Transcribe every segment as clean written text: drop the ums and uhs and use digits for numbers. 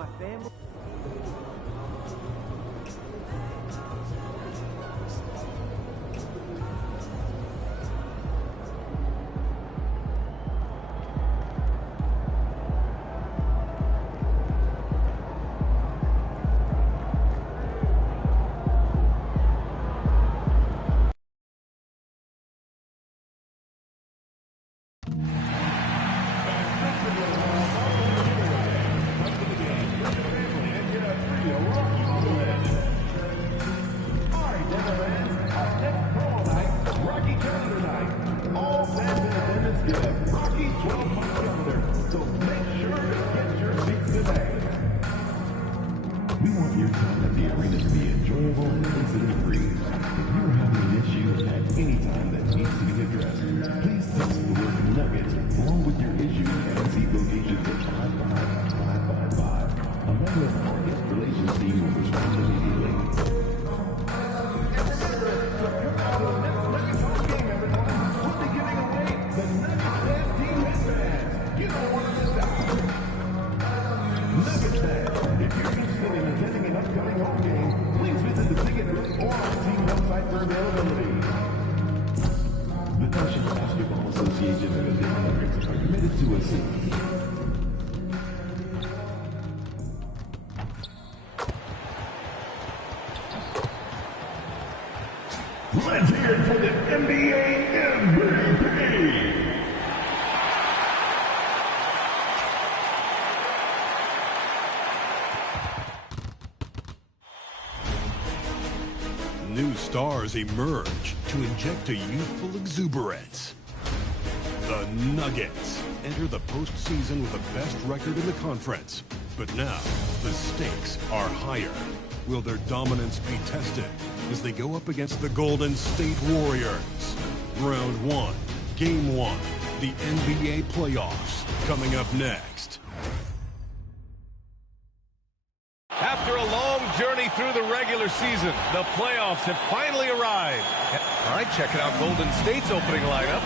my family. Let's hear it for the NBA MVP. New stars emerge to inject a youthful exuberance. The Nuggets enter the postseason with the best record in the conference. But now, the stakes are higher. Will their dominance be tested as they go up against the Golden State Warriors? Round 1, Game 1, the NBA playoffs, coming up next. After a long journey through the regular season, the playoffs have finally arrived. All right, checking out Golden State's opening lineup.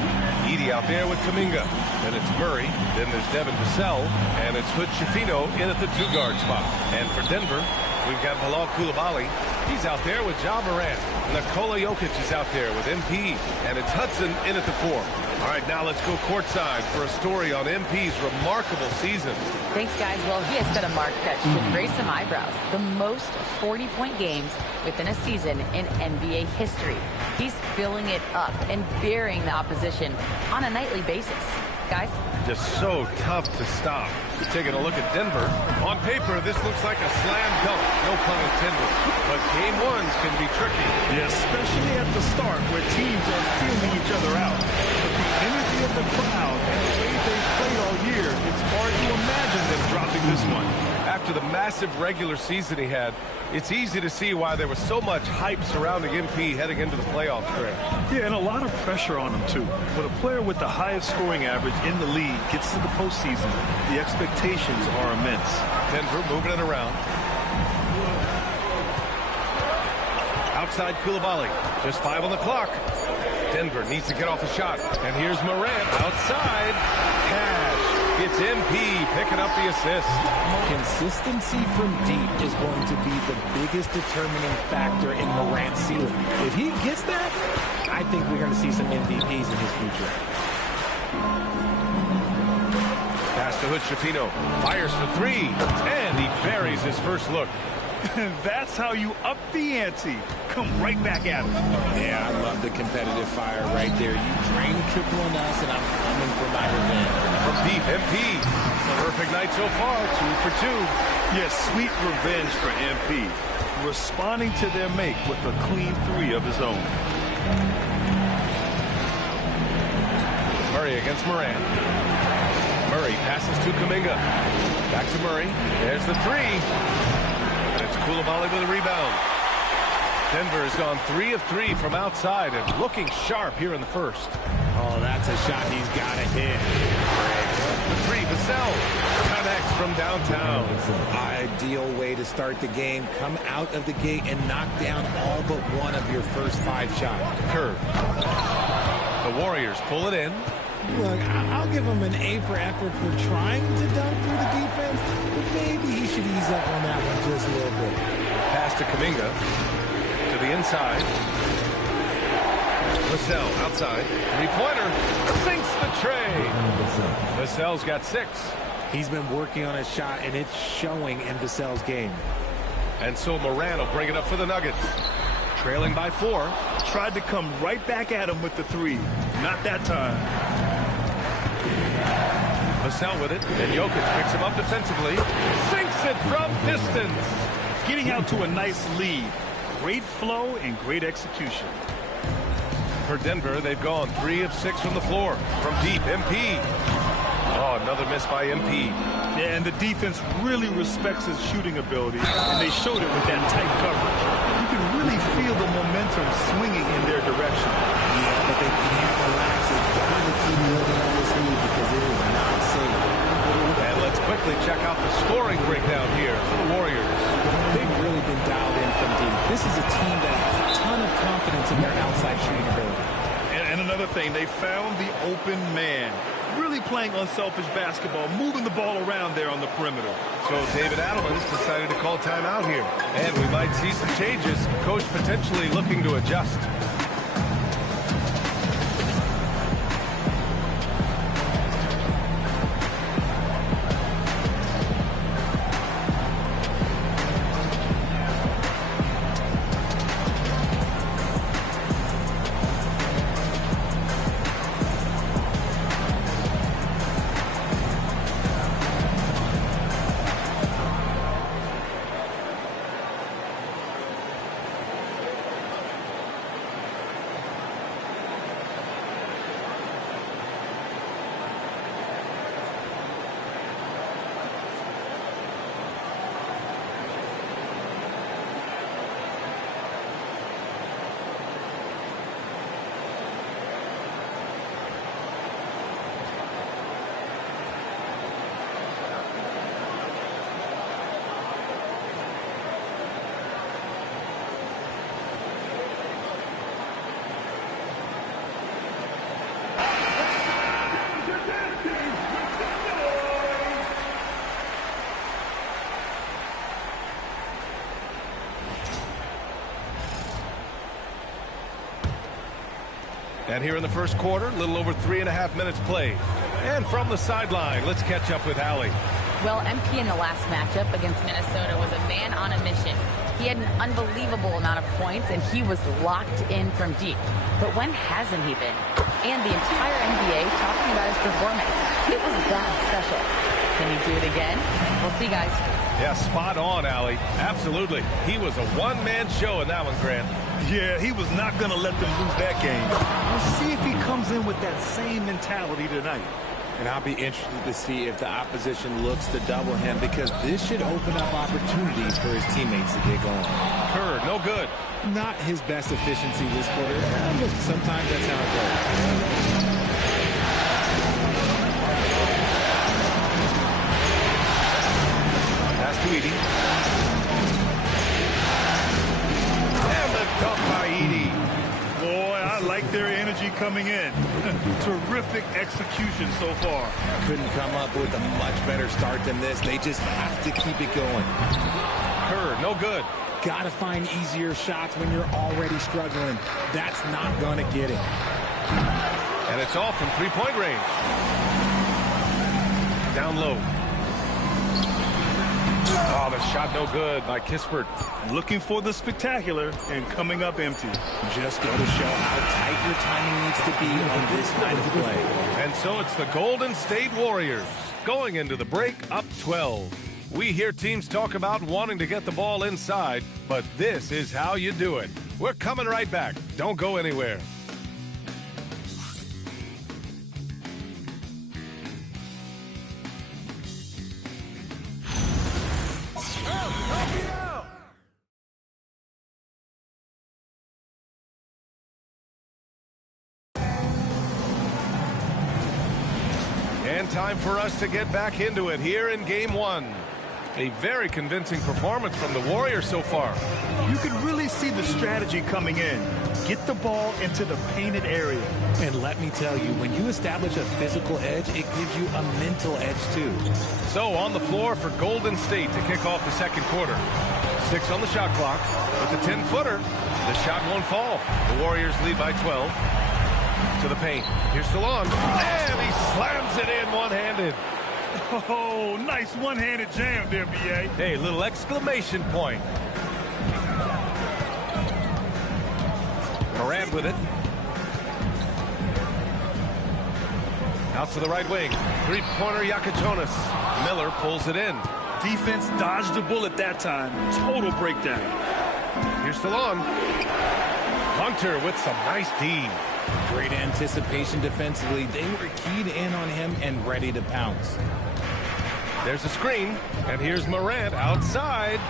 Edey out there with Kuminga. Then it's Murray. Then there's Devin Vassell. And it's Hood Schifino in at the two-guard spot. And for Denver, we've got Bilal Coulibaly. He's out there with Ja Morant. Nikola Jokic is out there with MP. And it's Hudson in at the 4. All right, now let's go courtside for a story on MP's remarkable season. Thanks, guys. Well, he has set a mark that should raise some eyebrows. The most 40-point games within a season in NBA history. He's filling it up and burying the opposition on a nightly basis. Guys? Just so tough to stop. Taking a look at Denver. On paper, this looks like a slam dunk. No pun intended. But game ones can be tricky. Yeah, especially at the start where teams are feeling each other out. But the energy of the crowd and the way they've played all year, it's hard to imagine them dropping this one. After the massive regular season he had, it's easy to see why there was so much hype surrounding MP heading into the playoffs, Greg. Yeah, and a lot of pressure on him, too. When a player with the highest scoring average in the league gets to the postseason, the expectations are immense. Denver moving it around. Outside Coulibaly. Just 5 on the clock. Denver needs to get off a shot. And here's Morant outside. Cash. It's MP picking up the assist. Consistency from deep is going to be the biggest determining factor in Morant's ceiling. If he gets that, I think we're going to see some MVPs in his future. Pass to Hood Schifino. Fires for 3. And he buries his first look. That's how you up the ante. Come right back at him. Yeah, I love the competitive fire right there. You drain triple on us, and I'm coming for my revenge. From deep, MP. Perfect night so far, 2 for 2. Yes, sweet revenge for MP. Responding to their make with a clean 3 of his own. Murray against Morant. Murray passes to Kuminga. Back to Murray. There's the 3. And it's Coulibaly with a rebound. Denver has gone 3 of 3 from outside and looking sharp here in the first. Oh, that's a shot he's got to hit. The 3, Vassell connects from downtown. Ideal way to start the game. Come out of the gate and knock down all but one of your first 5 shots. Curve. The Warriors pull it in. Look, I'll give him an A for effort for trying to dunk through the defense, but maybe he should ease up on that one just a little bit. Pass to Kuminga. To the inside. Vassell outside. Three-pointer. Sinks the tray. Vassell's got 6. He's been working on his shot, and it's showing in Vassell's game. And so Moran will bring it up for the Nuggets. Trailing by 4. Tried to come right back at him with the 3. Not that time. Vassell with it, and Jokic picks him up defensively. Sinks it from distance. Getting out to a nice lead. Great flow and great execution. For Denver, they've gone 3 of 6 from the floor. From deep, MP. Oh, another miss by MP. Yeah, and the defense really respects his shooting ability, and they showed it with that tight coverage. You can really feel the momentum swinging in their direction. Yeah, but they can't relax. They've got to keep building on this lead because it is not safe. And let's quickly check out the scoring breakdown here for the Warriors. They've really been dialed in from deep. This is a team that has a ton of confidence in their outside shooting ability. And another thing, they found the open man. Really playing unselfish basketball, moving the ball around there on the perimeter. So David Adelman's decided to call timeout here. And we might see some changes. Coach potentially looking to adjust. And here in the first quarter, a little over 3.5 minutes played. And from the sideline, let's catch up with Allie. Well, MP in the last matchup against Minnesota was a man on a mission. He had an unbelievable amount of points, and he was locked in from deep. But when hasn't he been? And the entire NBA talking about his performance. It was that special. Can he do it again? We'll see, guys. Yeah, spot on, Allie. Absolutely. He was a one-man show in that one, Grant. Yeah, he was not going to let them lose that game. We'll see if he comes in with that same mentality tonight. And I'll be interested to see if the opposition looks to double him, because this should open up opportunities for his teammates to get going. Kerr, no good. Not his best efficiency this quarter, but sometimes that's how it goes. Pass to Edie. And the dunk by Edie. Boy, I like their energy coming in. Terrific execution so far. Couldn't come up with a much better start than this. They just have to keep it going. Kerr, no good. Got to find easier shots when you're already struggling. That's not going to get it. And it's all from three-point range. Down low. Oh, the shot no good by Kispert. Looking for the spectacular and coming up empty. Just go to show how tight your timing needs to be on this kind of play. And so it's the Golden State Warriors going into the break up 12. We hear teams talk about wanting to get the ball inside, but this is how you do it. We're coming right back. Don't go anywhere. And time for us to get back into it here in Game 1. A very convincing performance from the Warriors so far. You can really see the strategy coming in. get the ball into the painted area. And let me tell you, when you establish a physical edge, it gives you a mental edge too. So on the floor for Golden State to kick off the second quarter. 6 on the shot clock. With the 10-footer, the shot won't fall. The Warriors lead by 12. To the paint. Here's Salon. And he slams it in one-handed. Oh, nice one-handed jam there, B.A. Hey, little exclamation point. Morant with it. Out to the right wing. Three-pointer Mycareer. Miller pulls it in. Defense dodged the bullet that time. Total breakdown. Here's Salon. Hunter with some nice D. Great anticipation defensively. They were keyed in on him and ready to pounce. There's a screen, and here's Morant outside.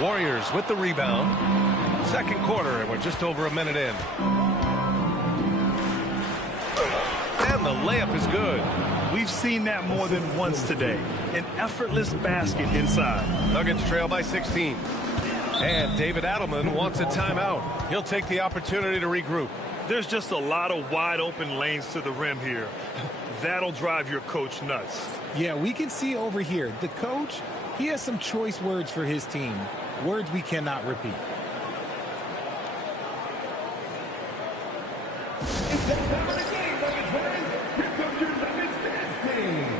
Warriors with the rebound. Second quarter, and we're just over a minute in. And the layup is good. We've seen that more than once today. An effortless basket inside. Nuggets trail by 16. And David Adelman wants a timeout. He'll take the opportunity to regroup. There's just a lot of wide open lanes to the rim here. That'll drive your coach nuts. Yeah, we can see over here, the coach, he has some choice words for his team. Words we cannot repeat. It's that time of the game, Nuggets fans. Here comes your Nuggets dance team.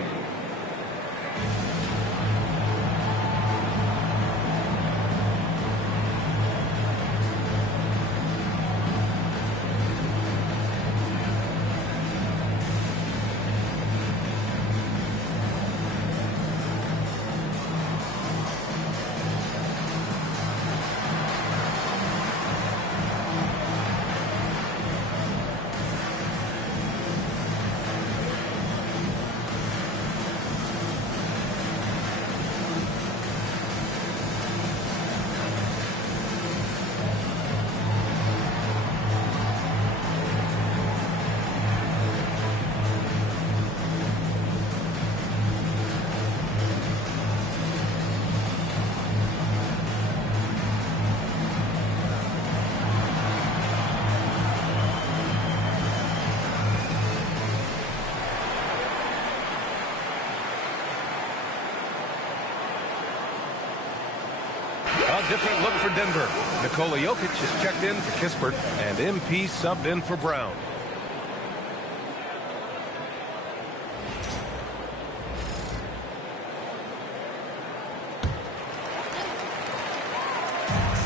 A different look for Denver. Nikola Jokic is checked in for Kispert, and MP subbed in for Brown.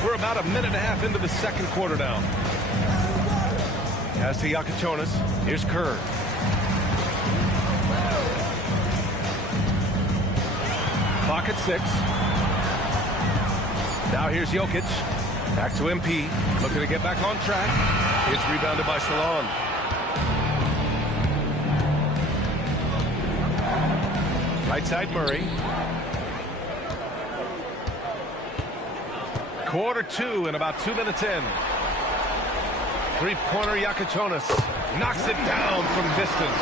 We're about a minute and a half into the second quarter now. Pass to Mycareer. Here's Kerr. Clock at 6. Now here's Jokic. Back to MP. Looking to get back on track. It's rebounded by Salon. Right side Murray. Quarter 2 and about 2 minutes in. Three-pointer Mycareer knocks it down from distance.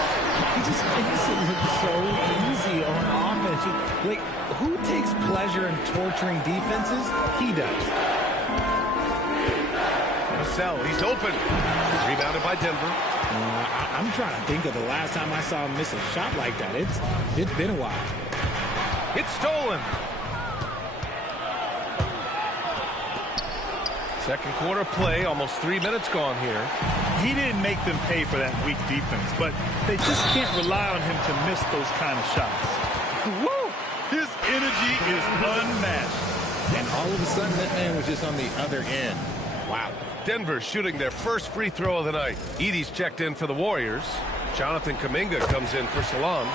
He just makes it look so easy on offense. Like, who takes pleasure in torturing defenses? He does. Marcel, he's open. Rebounded by Denver. I'm trying to think of the last time I saw him miss a shot like that. It's been a while. It's stolen. Second quarter play, almost 3 minutes gone here. He didn't make them pay for that weak defense, but they just can't rely on him to miss those kind of shots. Woo! His energy is unmatched. And all of a sudden, that man was just on the other end. Wow. Denver shooting their first free throw of the night. Edey's checked in for the Warriors. Jonathan Kuminga comes in for Salon.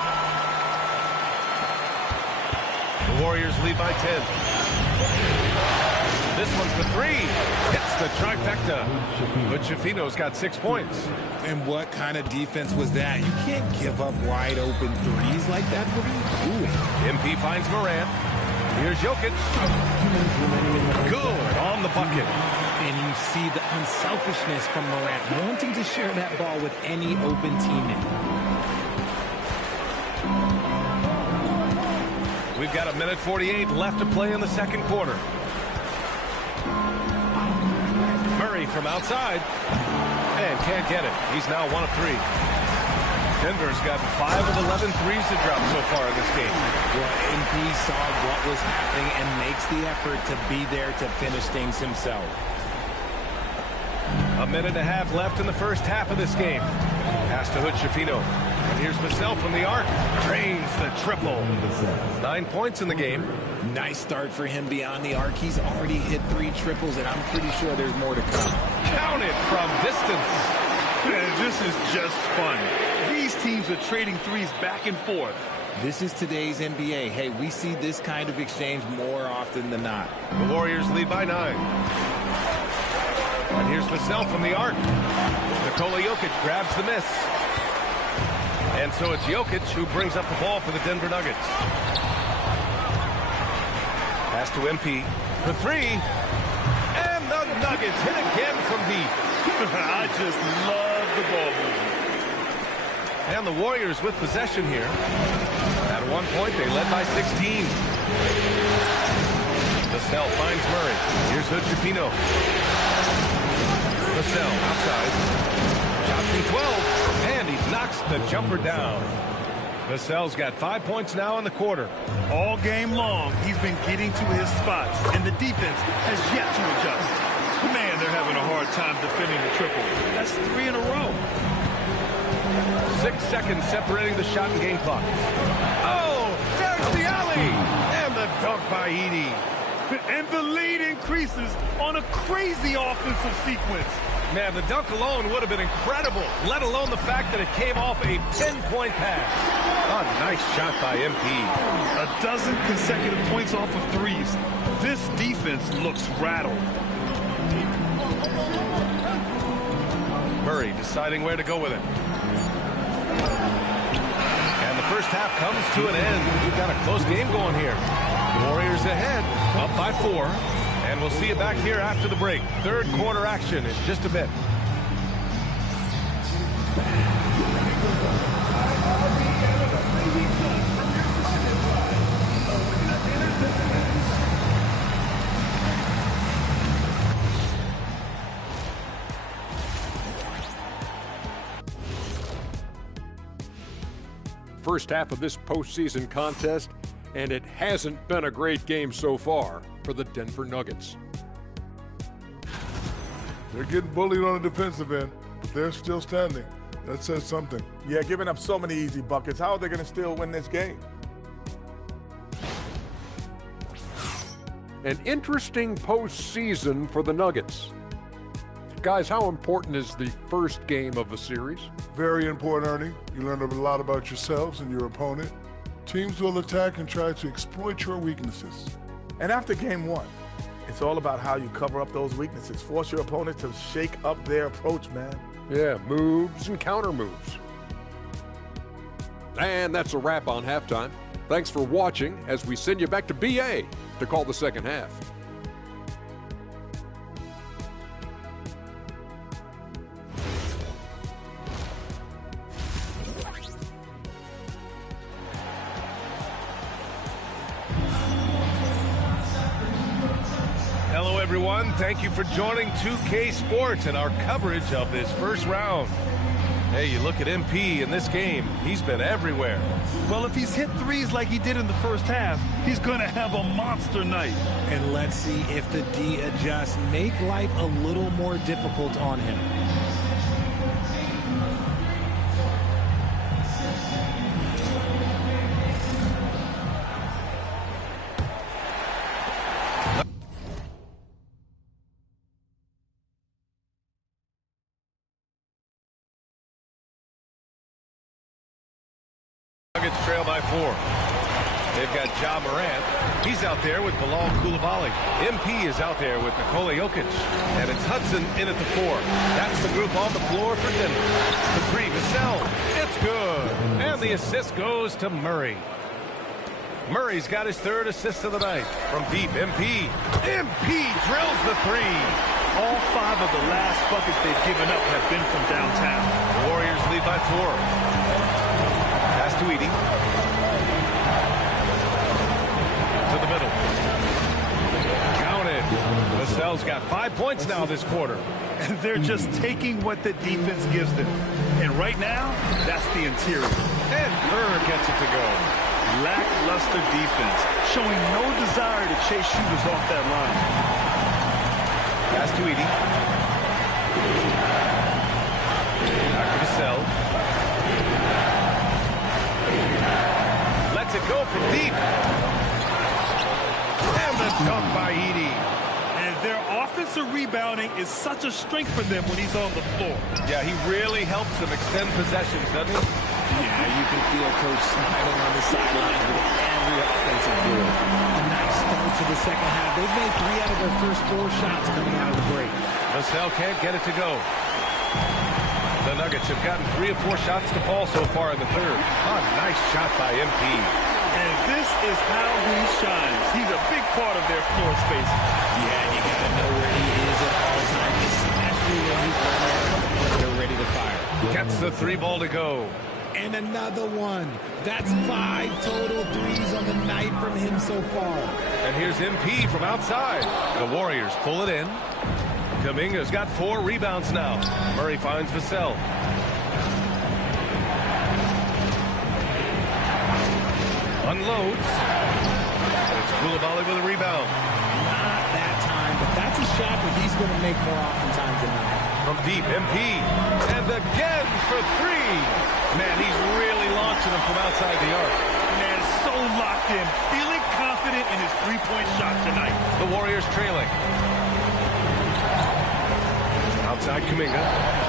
The Warriors lead by 10. This one for 3. Hits the trifecta. But Schifino's got 6 points. And what kind of defense was that? You can't give up wide open threes like that. What are you doing? MP finds Morant. Here's Jokic. Good on the bucket. And you see the unselfishness from Morant, wanting to share that ball with any open teammate. We've got a minute 48 left to play in the second quarter. Murray from outside. Can't get it. He's now 1 of 3. Denver's got 5 of 11 threes to drop so far in this game. Well, MP saw what was happening and makes the effort to be there to finish things himself. A minute and a half left in the first half of this game. Pass to Hood-Schifino. And here's Vassell from the arc. Drains the triple. 9 points in the game. Nice start for him beyond the arc. He's already hit 3 triples, and I'm pretty sure there's more to come. Counted from distance. Man, this is just fun. These teams are trading threes back and forth. This is today's NBA. Hey, we see this kind of exchange more often than not. The Warriors lead by 9. And here's Vassell from the arc. Nikola Jokic grabs the miss. And so it's Jokic who brings up the ball for the Denver Nuggets. Pass to MP for 3. And the Nuggets hit again from deep. I just love the ball movement. And the Warriors with possession here. At one point, they led by 16. Vassell finds Murray. Here's Hood-Schifino. Vassell outside. Shot from 12. And he knocks the jumper down. Vassell's got 5 points now in the quarter. All game long, he's been getting to his spots, and the defense has yet to adjust. Man, they're having a hard time defending the triple. That's 3 in a row. 6 seconds separating the shot and game clock. Oh, there's the alley. And the dunk by Edey. And the lead increases on a crazy offensive sequence. Man, the dunk alone would have been incredible, let alone the fact that it came off a 10-point pass. A nice shot by MP. A dozen consecutive points off of threes. This defense looks rattled. Murray deciding where to go with it. And the first half comes to an end. We've got a close game going here. Warriors ahead, up by 4. And we'll see you back here after the break. Third quarter action in just a bit. First half of this postseason contest, and it hasn't been a great game so far for the Denver Nuggets. They're getting bullied on the defensive end, but they're still standing. That says something. Yeah, giving up so many easy buckets. How are they going to still win this game? An interesting postseason for the Nuggets. Guys, how important is the first game of the series? Very important, Ernie. You learn a lot about yourselves and your opponent. Teams will attack and try to exploit your weaknesses. And after game 1, it's all about how you cover up those weaknesses. Force your opponent to shake up their approach, man. Yeah, moves and counter moves. And that's a wrap on halftime. Thanks for watching as we send you back to BA to call the second half. Hello, everyone. Thank you for joining 2K Sports and our coverage of this first round. Hey, you look at MP in this game, he's been everywhere. Well, if he's hit threes like he did in the first half, he's going to have a monster night. And let's see if the D adjusts, make life a little more difficult on him. Nuggets trail by 4. They've got Ja Morant. He's out there with Bilal Coulibaly. MP is out there with Nikola Jokic. And it's Hudson in at the 4. That's the group on the floor for Denver. The 3, Vassell. It's good. And the assist goes to Murray. Murray's got his 3rd assist of the night. From deep, MP. MP drills the 3. All 5 of the last buckets they've given up have been from downtown. The Warriors lead by 4. Pass to Edey. To the middle. Counted. Vassell's got 5 points now this quarter. They're just taking what the defense gives them. And right now, that's the interior. And Kerr gets it to go. Lackluster defense, showing no desire to chase shooters off that line. Pass to Edey. Back to Vassell. Lets it go from deep. And the dunk by Edey. And their offensive rebounding is such a strength for them when he's on the floor. Yeah, he really helps them extend possessions, doesn't he? Yeah, you can feel Coach smiling on the sidelines with every offensive board. A nice start to the second half. They've made 3 out of their first 4 shots coming out of the break. Vassell can't get it to go. The Nuggets have gotten 3 of 4 shots to fall so far in the third. A nice shot by MP. And this is how he shines. He's a big part of their floor space. Yeah, and you got to know where he is at all times, especially when he's when they're ready to fire. Gets the 3 ball to go. And another one. That's 5 total threes on the night from him so far. And here's MP from outside. The Warriors pull it in. Kuminga's got 4 rebounds now. Murray finds Vassell. Unloads. And it's Coulibaly with a rebound. Not that time, but that's a shot that he's going to make more oftentimes than not. From deep, MP. And again for 3. Man, he's really launching them from outside the arc. Man, so locked in, feeling confident in his three-point shot tonight. The Warriors trailing. Outside Kuminga.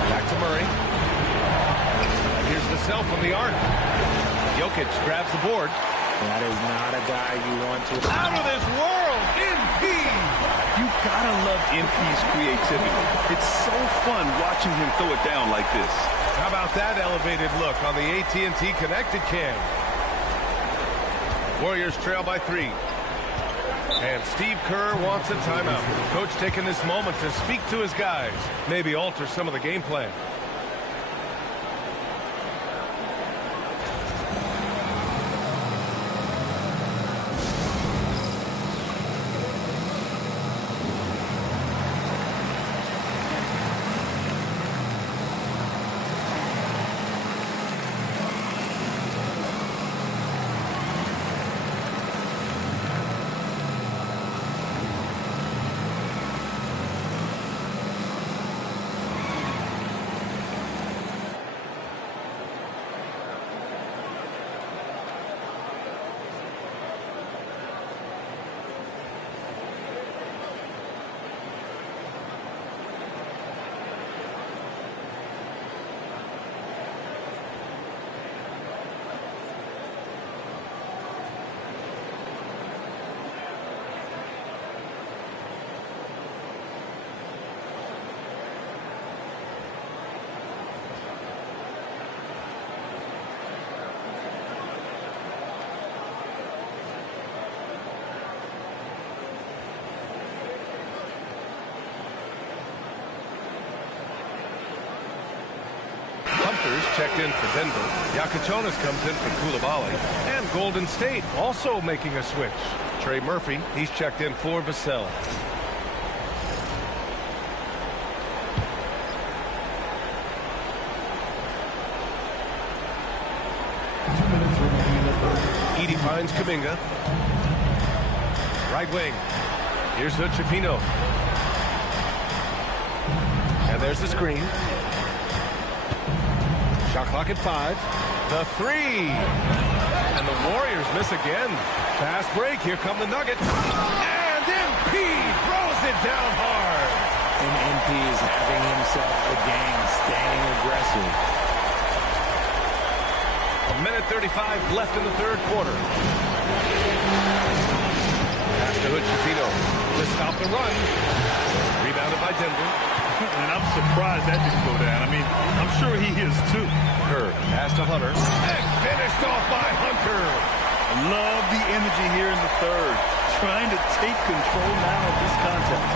Back to Murray. And here's Vassell from the arc. Jokic grabs the board. That is not a guy you want to... Out of this world! MP! You gotta love MP's creativity. It's so fun watching him throw it down like this. How about that elevated look on the AT&T Connected Cam? Warriors trail by 3. And Steve Kerr wants a timeout. Coach taking this moment to speak to his guys. Maybe alter some of the game plan. Checked in for Denver. Yakuchonis comes in for Coulibaly. And Golden State also making a switch. Trey Murphy, he's checked in for Vassell. Edey finds Kuminga. Right wing. Here's Hood-Schifino. And there's the screen. Shot clock at 5. The 3. And the Warriors miss again. Fast break. Here come the Nuggets. And MP throws it down hard. And MP is having himself a game, staying aggressive. 1:35 left in the third quarter. Pass to Hood-Schifino to stop the run. Rebounded by Denver. And I'm surprised that didn't go down. I mean, I'm sure he is too. Kerr pass to Hunter. And finished off by Hunter. Love the energy here in the third. Trying to take control now of this contest.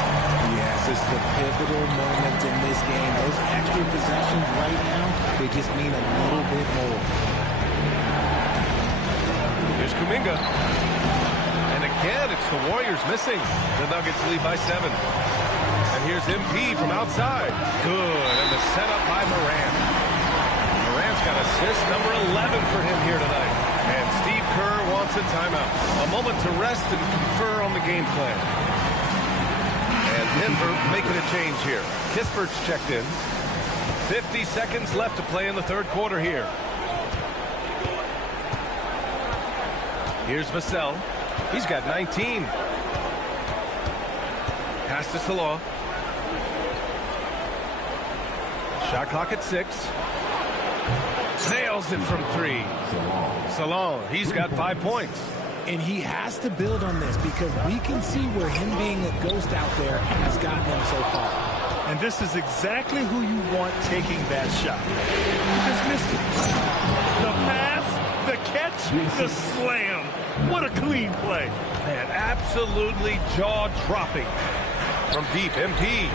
Yes, this is a pivotal moment in this game. Those extra possessions right now, they just mean a little bit more. Here's Kuminga. And again, it's the Warriors missing. The Nuggets lead by 7. And here's MP from outside. Good, and the setup by Moran. Moran's got assist number 11 for him here tonight. And Steve Kerr wants a timeout. A moment to rest and confer on the game plan. And Denver making a change here. Kispert's checked in. 50 seconds left to play in the third quarter here. Here's Vassell. He's got 19. Pass to Salah. Shot clock at 6. Nails it from 3. Salah, he's got 5 points. And he has to build on this because we can see where him being a ghost out there has gotten him so far. And this is exactly who you want taking that shot. He just missed it. The pass, the catch, the slam. What a clean play. Man, absolutely jaw-dropping. From deep, MP.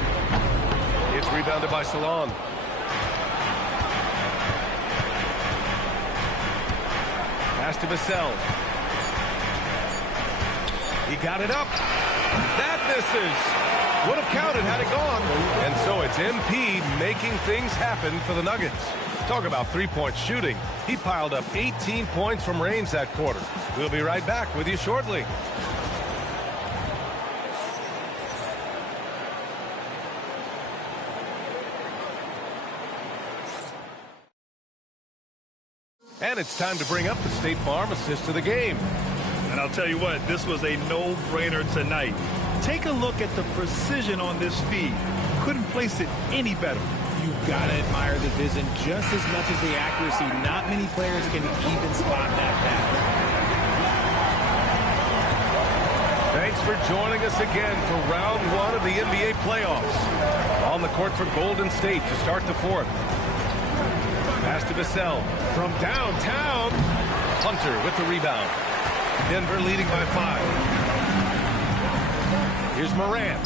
It's rebounded by Salon. Pass to Vassell. He got it up. That misses. Would have counted had it gone. And so it's MP making things happen for the Nuggets. Talk about three-point shooting. He piled up 18 points from range that quarter. We'll be right back with you shortly. And it's time to bring up the State Farm assist to the game. And I'll tell you what, this was a no-brainer tonight. Take a look at the precision on this feed. Couldn't place it any better. You've got to admire the vision just as much as the accuracy. Not many players can even spot that pass. Thanks for joining us again for round 1 of the NBA playoffs. On the court for Golden State to start the fourth. Pass to Vassell from downtown. Hunter with the rebound. Denver leading by 5. Here's Moran.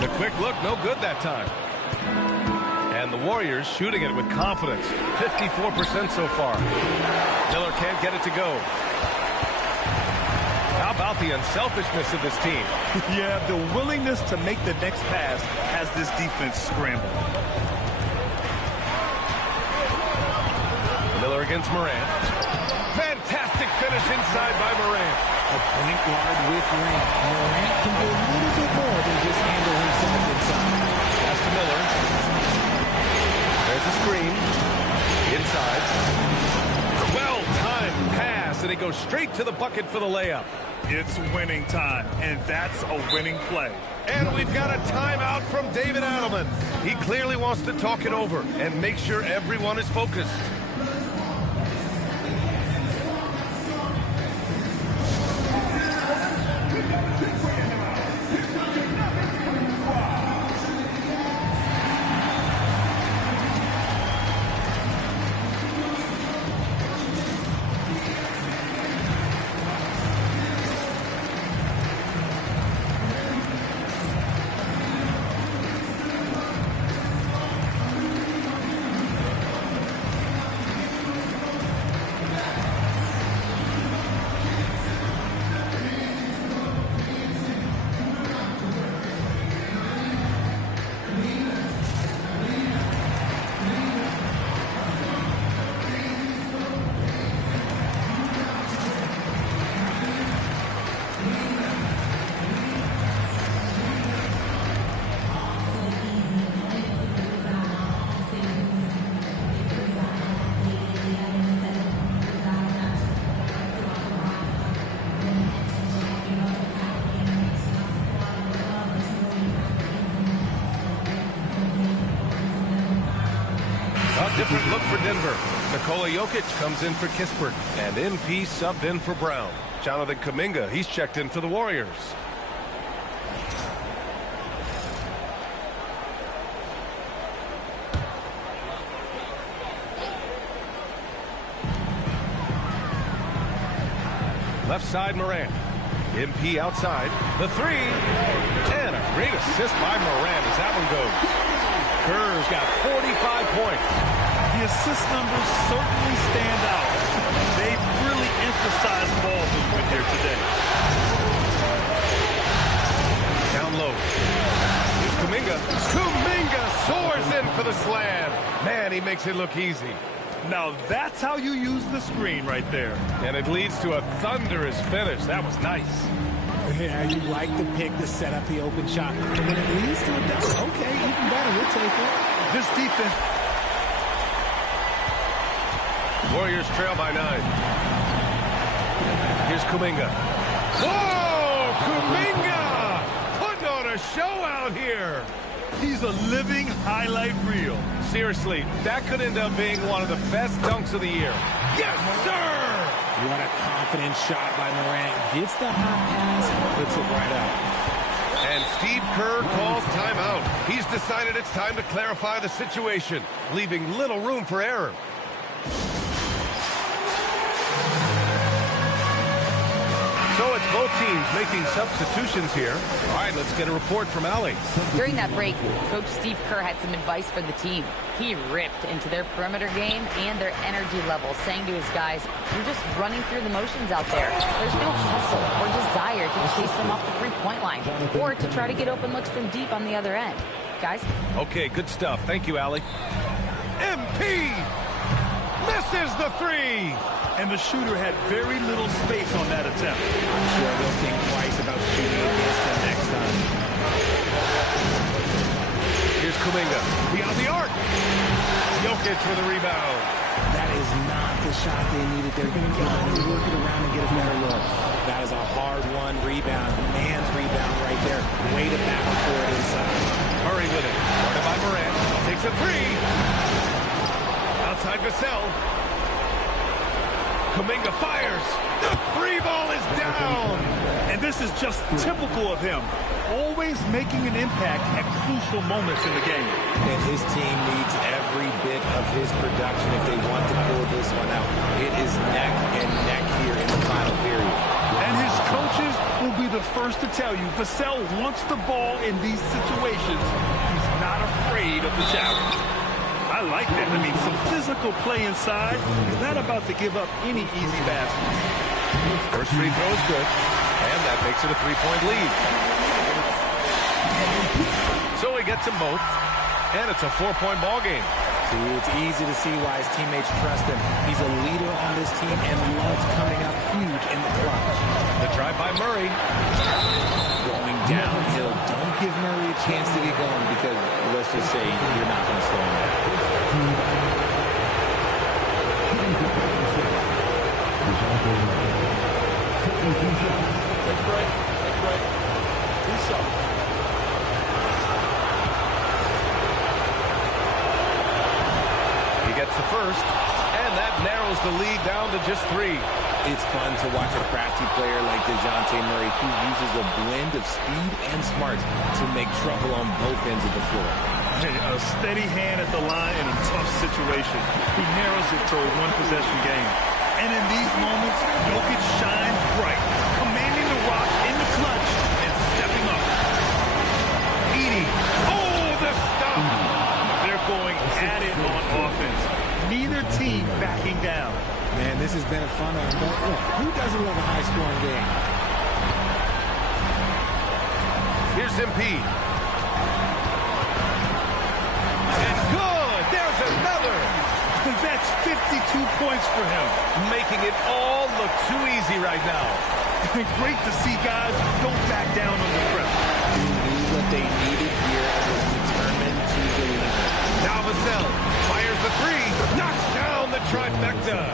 The quick look, no good that time. And the Warriors shooting it with confidence. 54% so far. Miller can't get it to go. How about the unselfishness of this team? Yeah, the willingness to make the next pass has this defense scrambled. Miller against Moran. Fantastic finish inside by Moran. A point guard with length. Morant can do a little bit more than just handle himself inside. Pass to Miller. There's a screen. Inside. Well-timed pass, and he goes straight to the bucket for the layup. It's winning time, and that's a winning play. And we've got a timeout from David Adelman. He clearly wants to talk it over and make sure everyone is focused. Different look for Denver. Nikola Jokic comes in for Kispert, and MP subbed in for Brown. Jonathan Kuminga, he's checked in for the Warriors. Left side, Moran. MP outside. The 3. And a great assist by Moran as that one goes. Kerr's got 45 points. The assist numbers certainly stand out. They've really emphasized ball movement here today. Down low. Here's Kuminga. and he makes it look easy. Now that's how you use the screen right there. And it leads to a thunderous finish. That was nice. Yeah, you like the pick to set up the open shot. And when it leads to a dunk, okay, even better. We'll take it. This defense. Warriors trail by 9. Here's Kuminga. Whoa! Kuminga! Putting on a show out here. He's a living highlight reel. Seriously, that could end up being one of the best dunks of the year. Yes, sir! What a confident shot by Morant. Gets the hot pass and puts it right up. And Steve Kerr calls timeout. He's decided it's time to clarify the situation, leaving little room for error. So it's both teams making substitutions here. All right, let's get a report from Allie. During that break, Coach Steve Kerr had some advice for the team. He ripped into their perimeter game and their energy level, saying to his guys, "You're just running through the motions out there. There's no hustle or desire to chase them off the three-point line or to try to get open looks from deep on the other end." Guys? Okay, good stuff. Thank you, Allie. MP misses the three. And the shooter had very little space on that attempt. I'm sure they'll think twice about shooting against him next time. Here's Kuminga. Beyond the arc. Jokic with a rebound. That is not the shot they needed. They're going to work it around and get a better look. That is a hard-won rebound. Man's rebound right there. Way to battle for it inside. Murray with it. Guarded by Morant. Takes a three. Outside Vassell. Kuminga fires. The free ball is down. And this is just typical of him. Always making an impact at crucial moments in the game. And his team needs every bit of his production if they want to pull this one out. It is neck and neck here in the final period. And his coaches will be the first to tell you, Vassell wants the ball in these situations. He's not afraid of the challenge. I like that. I mean, some physical play inside. He's not about to give up any easy baskets. First free throw is good, and that makes it a three-point lead. So he gets them both, and it's a four-point ball game. See, it's easy to see why his teammates trust him. He's a leader on this team and loves coming up huge in the clutch. The drive by Murray. Going downhill. Don't give Murray a chance to get going because, let's just say, you're not going to slow him down. Take a break. Do something. He gets the first, and that narrows the lead down to just 3. It's fun to watch a crafty player like DeJounte Murray who uses a blend of speed and smarts to make trouble on both ends of the floor. A steady hand at the line in a tough situation. He narrows it to a one-possession game. And in these moments, Jokic shines bright, commanding the rock in the clutch and stepping up. Edie. Oh, the stop. They're going at it on offense. Neither team backing down. Man, this has been a fun one. But look, who doesn't love a high-scoring game? Here's MP. And good. There's another. That's 52 points for him. Making it all look too easy right now. Great to see guys who don't back down under pressure. He knew what they needed here and was determined to deliver. Now Vassell fires the three. Knocks down the trifecta.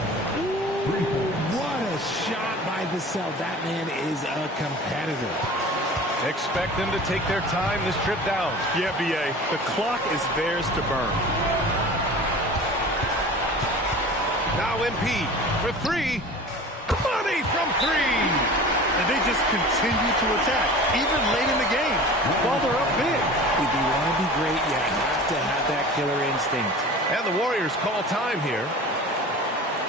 What a shot by Vassell. That man is a competitor. Expect them to take their time this trip down. Yeah, B.A. The clock is theirs to burn. Now MP for 3. Money from 3. And they just continue to attack, even late in the game, while they're up big. If you want to be great, you have to have that killer instinct. And the Warriors call time here.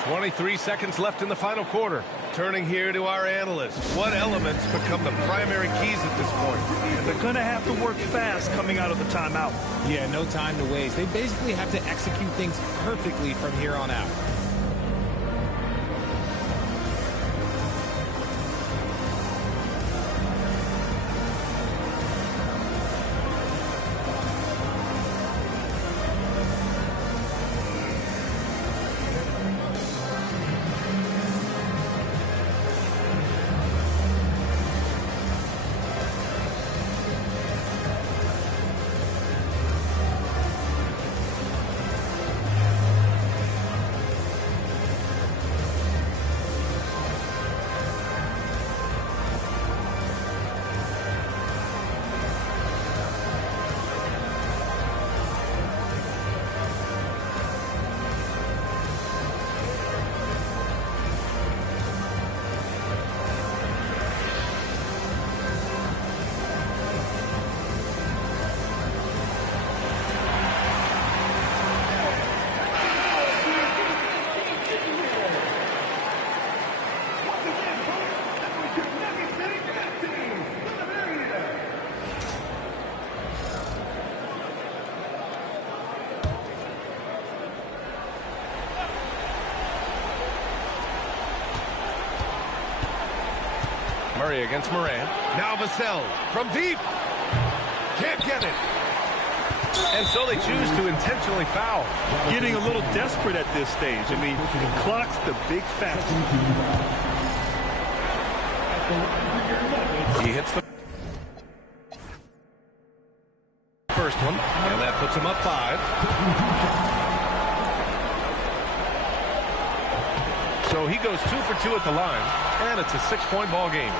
23 seconds left in the final quarter. Turning here to our analysts. What elements become the primary keys at this point? And they're going to have to work fast coming out of the timeout. Yeah, no time to waste. They basically have to execute things perfectly from here on out. Murray against Morant. Now Vassell from deep. Can't get it. And so they choose to intentionally foul. Getting a little desperate at this stage. I mean, the clock's the big factor. He hits the first one, and that puts him up 5. So he goes 2 for 2 at the line, and it's a 6-point ball game.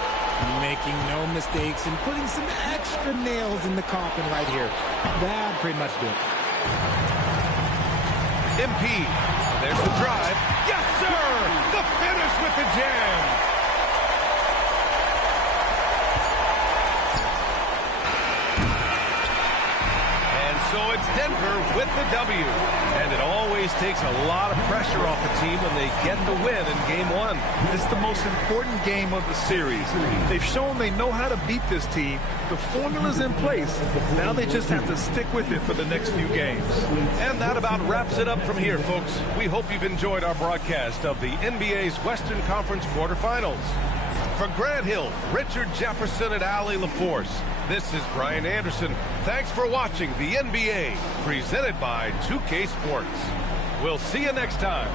Making no mistakes and putting some extra nails in the coffin right here. That pretty much did it. MP, there's the drive. Yes, sir! The finish with the jam. And so it's Denver with the W. And it always takes a lot of pressure off a team when they get the win in Game 1. It's the most important game of the series. They've shown they know how to beat this team. The formula's in place. Now they just have to stick with it for the next few games. And that about wraps it up from here, folks. We hope you've enjoyed our broadcast of the NBA's Western Conference quarterfinals. For Grant Hill, Richard Jefferson, and Allie LaForce, this is Brian Anderson. Thanks for watching the NBA, presented by 2K Sports. We'll see you next time.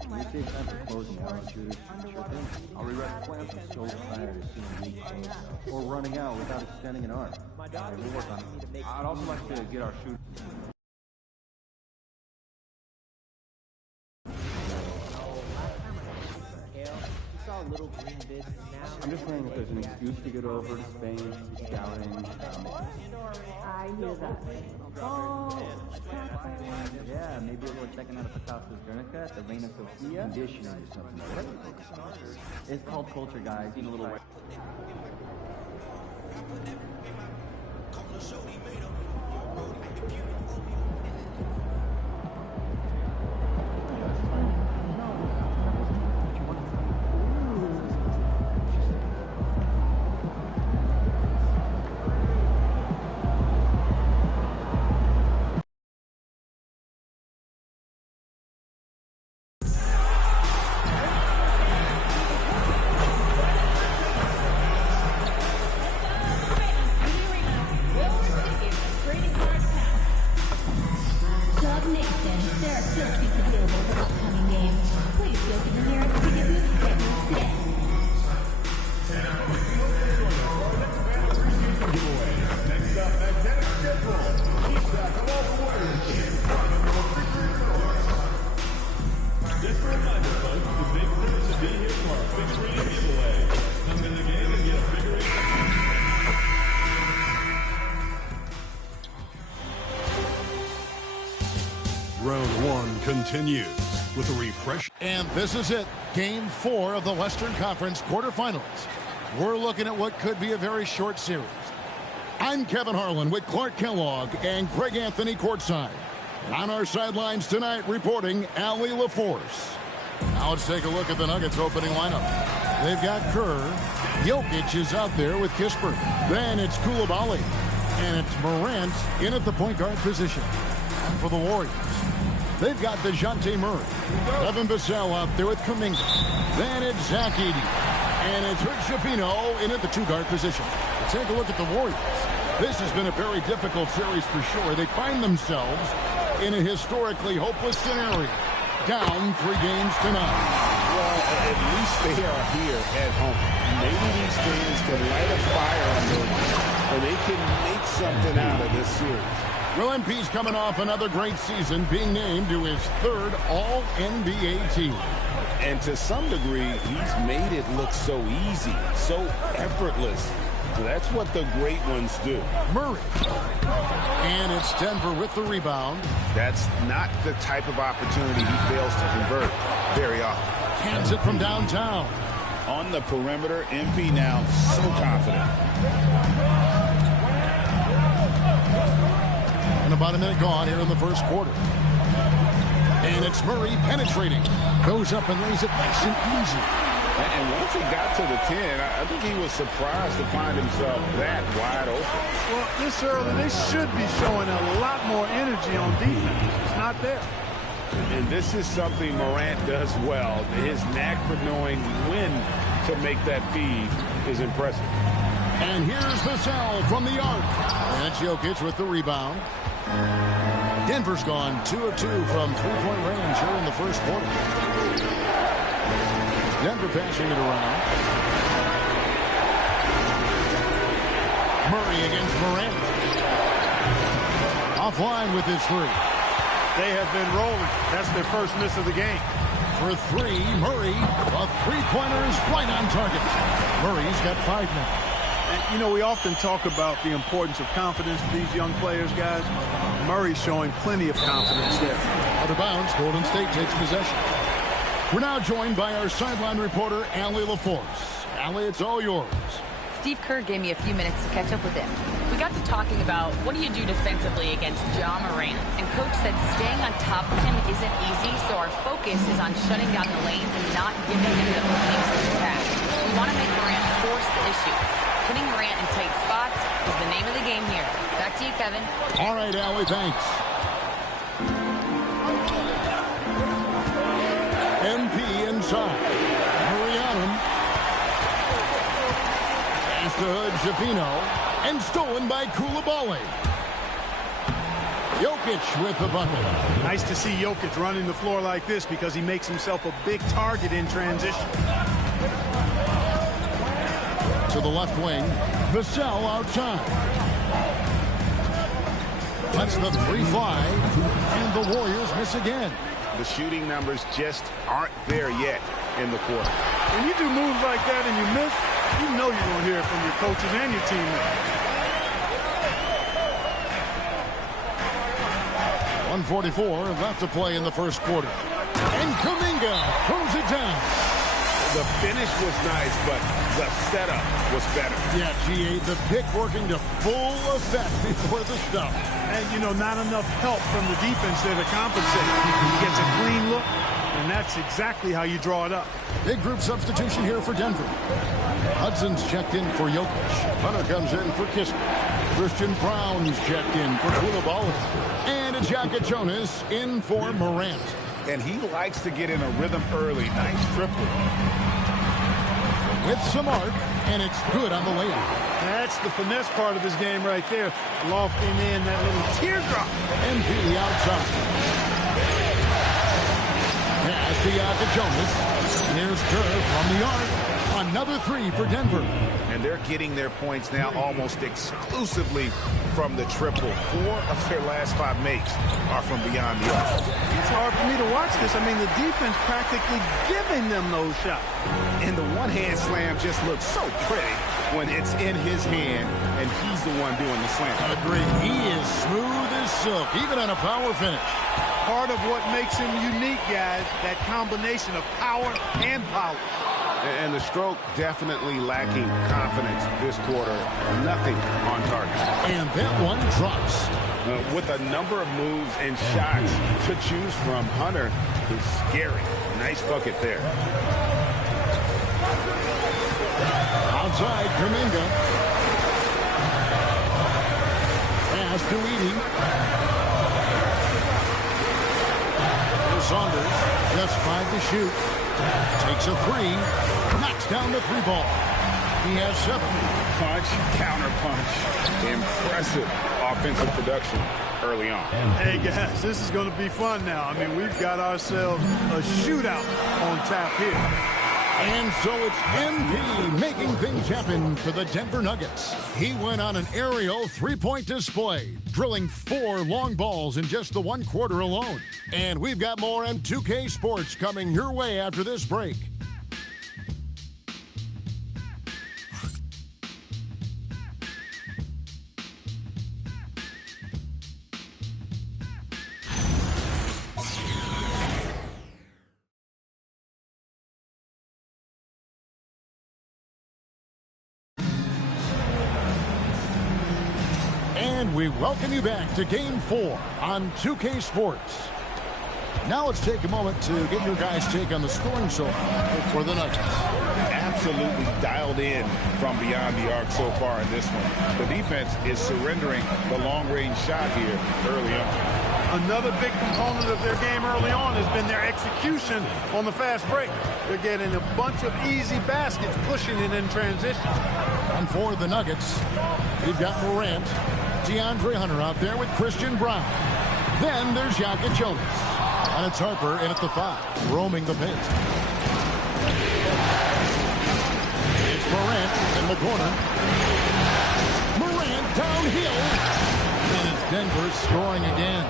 Can we take time for closing out, shooters? Sure thing. I'll rewrite the plans. I'm so tired of seeing weak close or running out without extending an arm. We'll work on it. I'd also like to get our shooters. I'm just saying if there's an excuse to get over to Spain, scouting. I knew that. Yeah, maybe we're checking out a Picasso's Guernica at the Reina Sofia. Conditioning or something. It's called culture, guys. Need a little way. Round 1 continues with a refresh. And this is it, Game 4 of the Western Conference quarterfinals. We're looking at what could be a very short series. I'm Kevin Harlan with Clark Kellogg and Greg Anthony courtside. And on our sidelines tonight, reporting Allie LaForce. Now let's take a look at the Nuggets opening lineup. They've got Kerr. Jokic is out there with Kispert. Then it's Koulibaly. And it's Morant in at the point guard position. And for the Warriors, they've got DeJounte Murray. Evan Vassell out there with Kuminga. Then it's Zach Edey. And it's Rick Schifino in at the two-guard position. Let's take a look at the Warriors. This has been a very difficult series for sure. They find themselves in a historically hopeless scenario. Down 3 games to 9. Well, at least they are here at home. Maybe these fans can light a fire under them, and they can make something out of this series. Well, MP's coming off another great season, being named to his 3rd All-NBA team. And to some degree, he's made it look so easy, so effortless. That's what the great ones do. Murray. And it's Denver with the rebound. That's not the type of opportunity he fails to convert very often. Hands it from downtown. On the perimeter, MP now so confident. And about a minute gone here in the first quarter. And it's Murray penetrating. Goes up and lays it nice and easy. And once he got to the 10, I think he was surprised to find himself that wide open. Well, this early, they should be showing a lot more energy on defense. It's not there. And this is something Morant does well. His knack for knowing when to make that feed is impressive. And here's Vassell from the arc. And Jokic with the rebound. Denver's gone 2 of 2 from three-point range here in the first quarter. Denver passing it around. Murray against Morant. Offline with his three. They have been rolling. That's their first miss of the game. For three, Murray. A three-pointer is right on target. Murray's got 5 now. And, you know, we often talk about the importance of confidence for these young players, guys. Murray's showing plenty of confidence there. Out of bounds, Golden State takes possession. We're now joined by our sideline reporter, Allie LaForce. Allie, it's all yours. Steve Kerr gave me a few minutes to catch up with him. We got to talking about what do you do defensively against Ja Morant, and Coach said staying on top of him isn't easy, so our focus is on shutting down the lanes and not giving him the openings to attack. We want to make Morant force the issue. Putting Morant in tight spots is the name of the game here. Back to you, Kevin. All right, Allie, thanks. MP inside. Murray on him. Pass to Hood, Jafino. And stolen by Coulibaly. Jokic with the bucket. Nice to see Jokic running the floor like this because he makes himself a big target in transition. To the left wing. Vassell outside. Lets the three fly. And the Warriors miss again. The shooting numbers just aren't there yet in the quarter. When you do moves like that and you miss, you know you're going to hear it from your coaches and your teammates. 1:44 left to play in the first quarter. And Kuminga throws it down. The finish was nice, but the setup was better. Yeah, G8, the pick working to full effect before the stuff. And, you know, not enough help from the defense there to compensate. He gets a clean look, and that's exactly how you draw it up. Big group substitution here for Denver. Hudson's checked in for Jokic. Hunter comes in for Kispert. Christian Brown's checked in for Coulibaly. And Jacket Jonas in for Morant. And he likes to get in a rhythm early. Nice triple. With some arc, and it's good on the layup. That's the finesse part of his game right there. Lofting in that little teardrop. MP outside. Pass to Jacket Jonas. Here's Kerr from the arc. Another three for Denver. And they're getting their points now almost exclusively from the triple. 4 of their last 5 makes are from beyond the arc. It's hard for me to watch this. I mean, the defense practically giving them those shots. And the one-hand slam just looks so pretty when it's in his hand and he's the one doing the slam. Agreed. He is smooth as silk, even on a power finish. Part of what makes him unique, guys, that combination of power and power. And the stroke definitely lacking confidence this quarter. Nothing on target. And that one drops. With a number of moves and shots to choose from, Hunter is scary. Nice bucket there. Outside, Kuminga. Pass to Edey. Here's Saunders. Just 5 to shoot. Takes a 3. Knocks down the 3 ball. He has 7. Punch, counter punch. Impressive offensive production early on. Hey, guys, this is going to be fun now. I mean, we've got ourselves a shootout on tap here. And so it's MP making things happen for the Denver Nuggets. He went on an aerial three-point display, drilling 4 long balls in just the 1 quarter alone. And we've got more M2K Sports coming your way after this break. And we welcome you back to Game 4 on 2K Sports. Now let's take a moment to get your guys' take on the scoring so far for the Nuggets. Absolutely dialed in from beyond the arc so far in this one. The defense is surrendering the long-range shot here early on. Another big component of their game early on has been their execution on the fast break. They're getting a bunch of easy baskets, pushing it in transition. And for the Nuggets, we've got Morant, DeAndre Hunter out there with Christian Brown. Then there's Jonas. And it's Harper in at the 5, roaming the paint. It's Morant in the corner. Morant downhill. And it's Denver scoring again.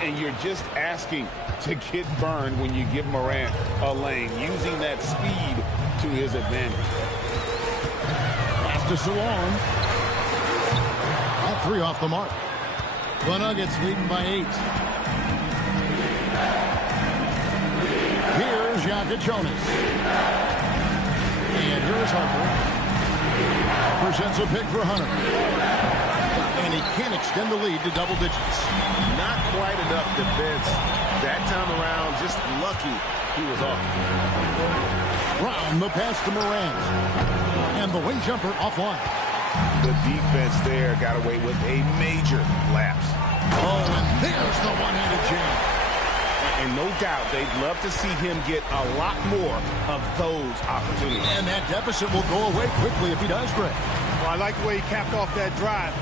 And you're just asking to get burned when you give Morant a lane, using that speed to his advantage. Pass to Salon. At 3 off the mark. The Nuggets leading by 8. Here's Jonas. And here's Harper. Presents a pick for Hunter. And he can't extend the lead to double digits. Not quite enough defense that time around. Just lucky he was off. Brown, the pass to Morant. And the wing jumper offline. The defense there got away with a major lapse. Oh, and there's the one-handed jam. And no doubt they'd love to see him get a lot more of those opportunities. And that deficit will go away quickly if he does, Greg. Well, I like the way he capped off that drive.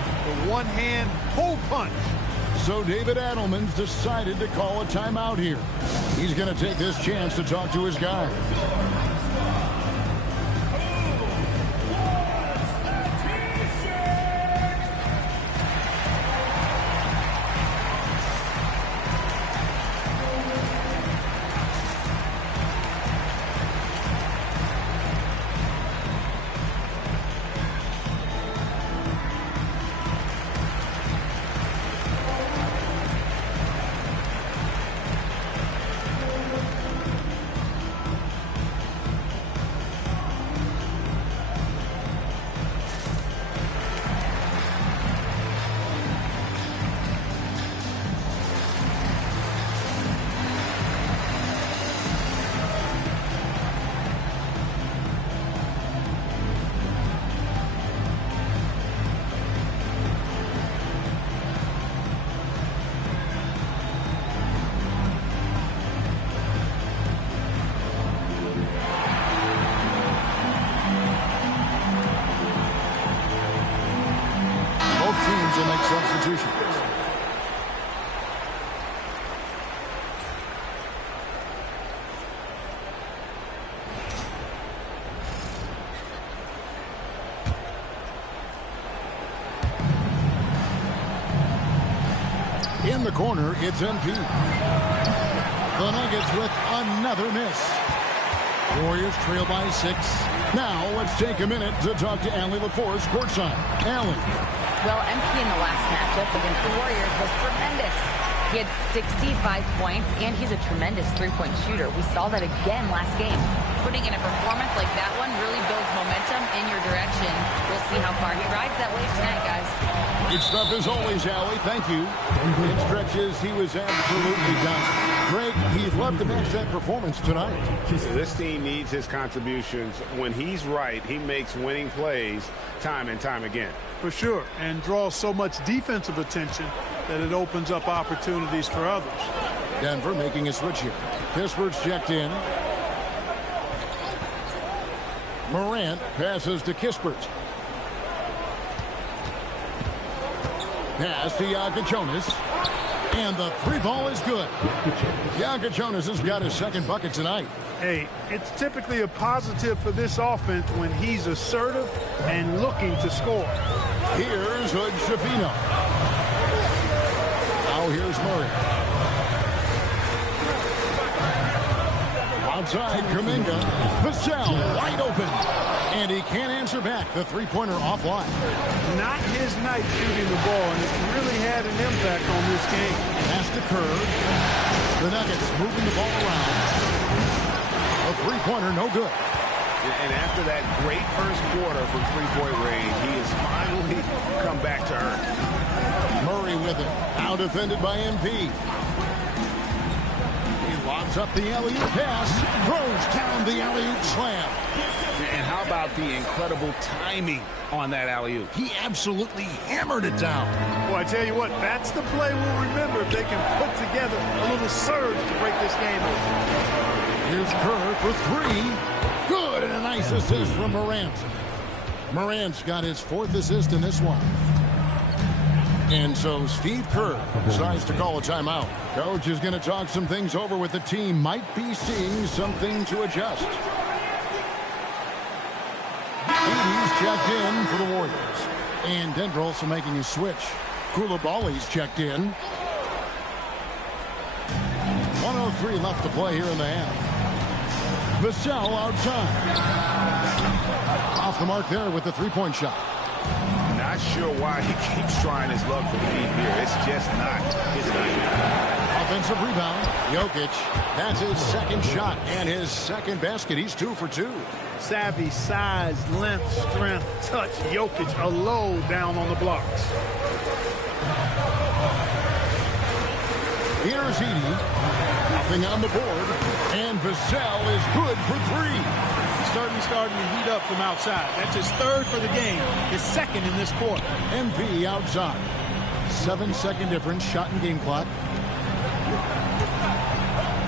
The one-hand pull punch. So David Adelman's decided to call a timeout here. He's going to take this chance to talk to his guys. Teams will make substitutions. In the corner, it's MP. The Nuggets with another miss. Warriors trail by 6. Now let's take a minute to talk to Allie LaForce courtside. Allie. Well, MP in the last matchup against the Warriors was tremendous. He had 65 points, and he's a tremendous three-point shooter. We saw that again last game. Putting in a performance like that one really builds momentum in your direction. We'll see how far he rides that wave tonight, guys. Good stuff as always, Allie. Thank you. In stretches, he was absolutely done. Greg, he'd love to match that performance tonight. This team needs his contributions. When he's right, he makes winning plays time and time again. For sure, and draws so much defensive attention that it opens up opportunities for others. Denver making a switch here. Kispert's checked in. Morant passes to Kispert. Pass to Jonas. And the 3 ball is good. Jonas has got his second bucket tonight. Hey, it's typically a positive for this offense when he's assertive and looking to score. Here's Hood-Schifino. Now here's Murray. Outside, Kuminga. Vassell wide open. And he can't answer back. The three-pointer offline. Not his night shooting the ball, and it's really had an impact on this game. Pass to Kerr. The Nuggets moving the ball around. A three-pointer, no good. And after that great first quarter from three-point range, he has finally come back to earth. Murray with it. Now defended by MP. He lobs up the alley-oop pass. Throws down the alley-oop slam. And how about the incredible timing on that alley-oop? He absolutely hammered it down. Well, I tell you what, that's the play we'll remember if they can put together a little surge to break this game open. Here's Kerr for three. Good, and a nice assist from Morant. Morant's got his fourth assist in this one. And so Steve Kerr decides to call a timeout. Coach is going to talk some things over with the team. Might be seeing something to adjust. He's checked in for the Warriors. And Denver also making a switch. Koulibaly's checked in. 1:03 left to play here in the half. Vassell outside. Off the mark there with the three-point shot. Not sure why he keeps trying his luck for the lead here. It's just not his night. Offensive rebound. Jokic. That's his second shot and his second basket. He's 2 for 2. Savvy, size, length, strength, touch. Jokic a low down on the blocks. Here's Edey. Nothing on the board. And Vassell is good for three. He's starting to heat up from outside. That's his third for the game. His second in this quarter. MP outside. 7-second difference. Shot and game clock.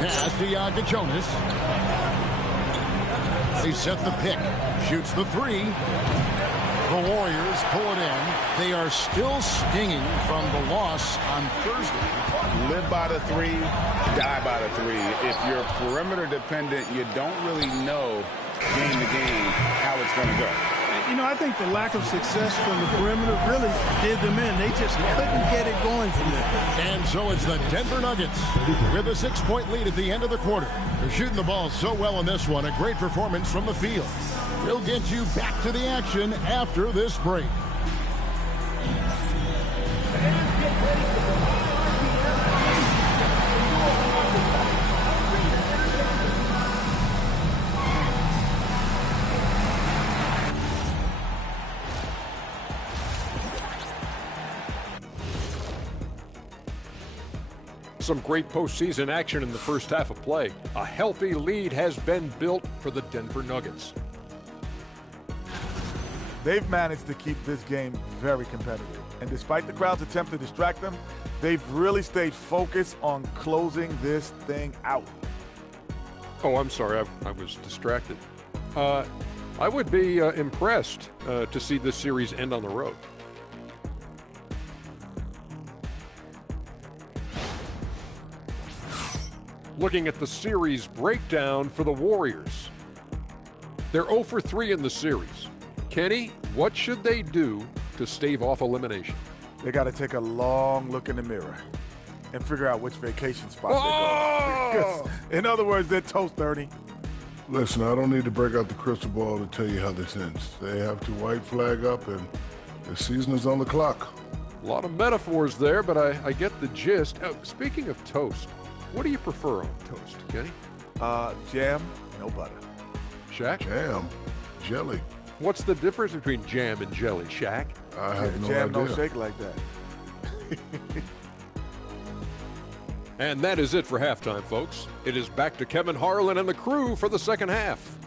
Pass to Jonas. They set the pick. Shoots the three. The Warriors pull it in. They are still stinging from the loss on Thursday. Live by the three, die by the three. If you're perimeter dependent, you don't really know game to game how it's going to go. You know, I think the lack of success from the perimeter really did them in. They just couldn't get it going from there. And so it's the Denver Nuggets with a 6-point lead at the end of the quarter. They're shooting the ball so well in this one. A great performance from the field. We'll get you back to the action after this break. Some great postseason action in the first half of play. A healthy lead has been built for the Denver Nuggets. They've managed to keep this game very competitive. And despite the crowd's attempt to distract them, they've really stayed focused on closing this thing out. Oh, I'm sorry. I was distracted. I would be impressed to see this series end on the road. Looking at the series breakdown for the Warriors. They're 0 for 3 in the series. Kenny, what should they do to stave off elimination? They got to take a long look in the mirror and figure out which vacation spot they go. In other words, they're toast, Ernie. Listen, I don't need to break out the crystal ball to tell you how this ends. They have to white flag up, and the season is on the clock. A lot of metaphors there, but I get the gist. Oh, speaking of toast, what do you prefer on toast, Kenny? Jam, no butter. Shaq? Jam, jelly. What's the difference between jam and jelly, Shaq? I have no Jam idea. don't shake like that. And that is it for halftime, folks. It is back to Kevin Harlan and the crew for the second half.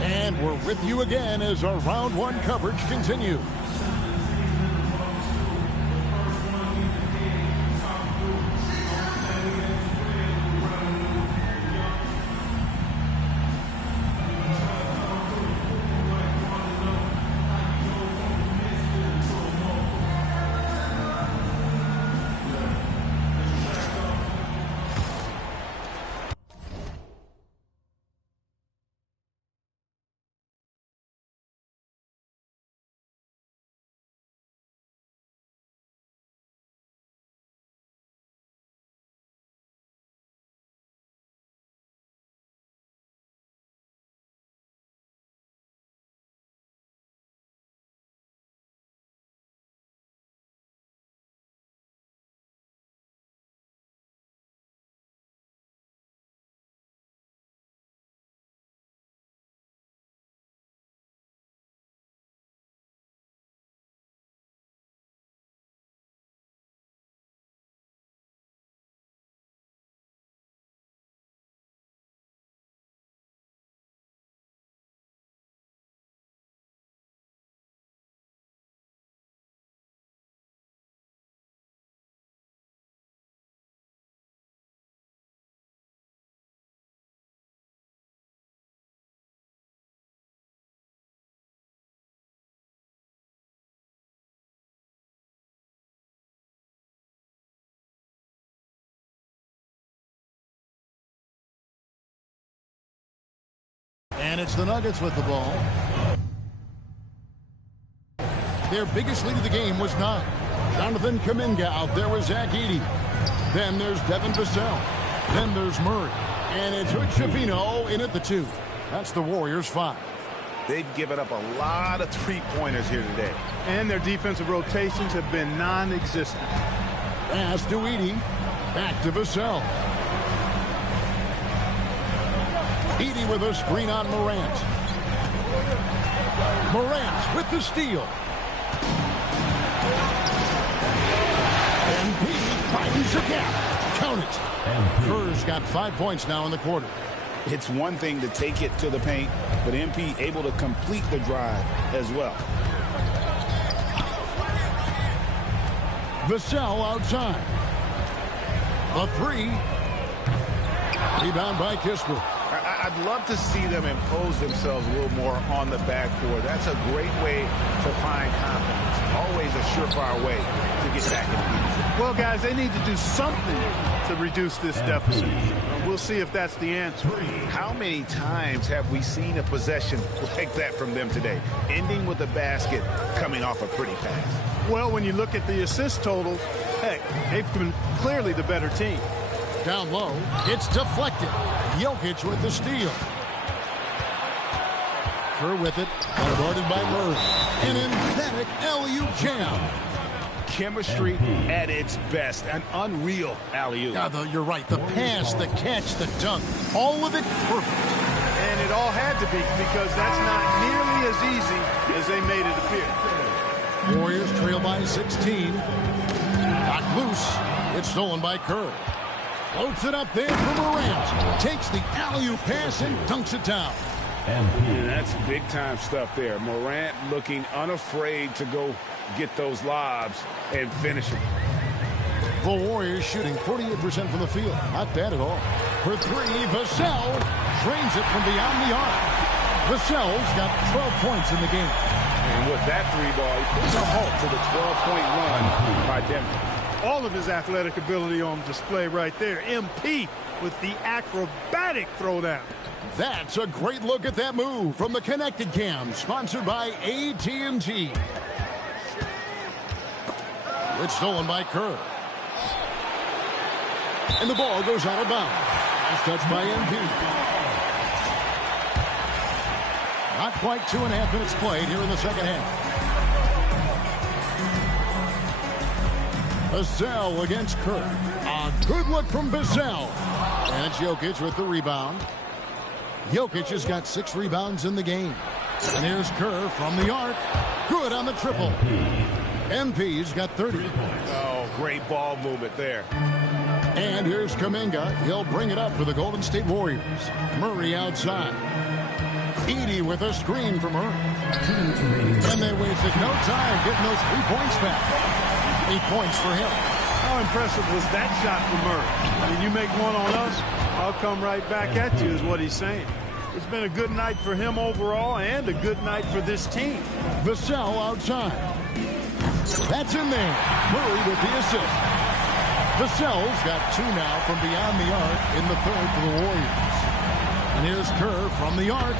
And we're with you again as our round one coverage continues. it's the Nuggets with the ball. Their biggest lead of the game was 9. Jonathan Kuminga out there with Zach Edey. Then there's Devin Vassell. Then there's Murray. And it's Hood Schifino in at the 2. That's the Warriors' 5. They've given up a lot of three-pointers here today. And their defensive rotations have been non-existent. Pass to Edey. Back to Vassell. Edey with a screen on Morant. Morant with the steal. MP finds the gap. Count it. Kerr's got 5 points now in the quarter. It's one thing to take it to the paint, but MP able to complete the drive as well. Vassell outside. A 3. Rebound by Kispert. I'd love to see them impose themselves a little more on the backboard. That's a great way to find confidence. Always a surefire way to get back in the game. Well, guys, they need to do something to reduce this deficit. We'll see if that's the answer. How many times have we seen a possession like that from them today, ending with a basket coming off a pretty pass? Well, when you look at the assist totals, heck, they've been clearly the better team. Down low, it's deflected. Jokic with the steal. Kerr with it, guarded by Murray. An emphatic alley-oop jam. Chemistry at its best. An unreal alley-oop. Yeah, you're right. The pass, the catch, the dunk. All of it perfect. And it all had to be, because that's not nearly as easy as they made it appear. Warriors trail by 16. Knocked loose. It's stolen by Kerr. Floats it up there for Morant. Takes the alley-oop pass and dunks it down. And that's big-time stuff there. Morant looking unafraid to go get those lobs and finish them. The Warriors shooting 48% from the field. Not bad at all. For 3, Vassell drains it from beyond the arc. Vassell's got 12 points in the game. And with that 3-ball, he puts a halt to the 12-point run by Denver. All of his athletic ability on display right there. MP with the acrobatic throwdown. That's a great look at that move from the Connected Cam, sponsored by AT&T. It's stolen by Kerr. And the ball goes out of bounds. Nice touch by MP. Not quite 2.5 minutes played here in the second half. Vassell against Kerr. A good look from Vassell. And it's Jokic with the rebound. Jokic has got 6 rebounds in the game. And here's Kerr from the arc. Good on the triple. MP's got 30. Oh, great ball movement there. And here's Kuminga. He'll bring it up for the Golden State Warriors. Murray outside. Edey with a screen from Murray. And they wasted no time getting those 3 points back. 8 points for him. How impressive was that shot from Murray? I mean, you make one on us, I'll come right back at you, is what he's saying. It's been a good night for him overall and a good night for this team. Vassell outside. That's in there. Murray with the assist. Vassell's got 2 now from beyond the arc in the third for the Warriors. And here's Kerr from the arc.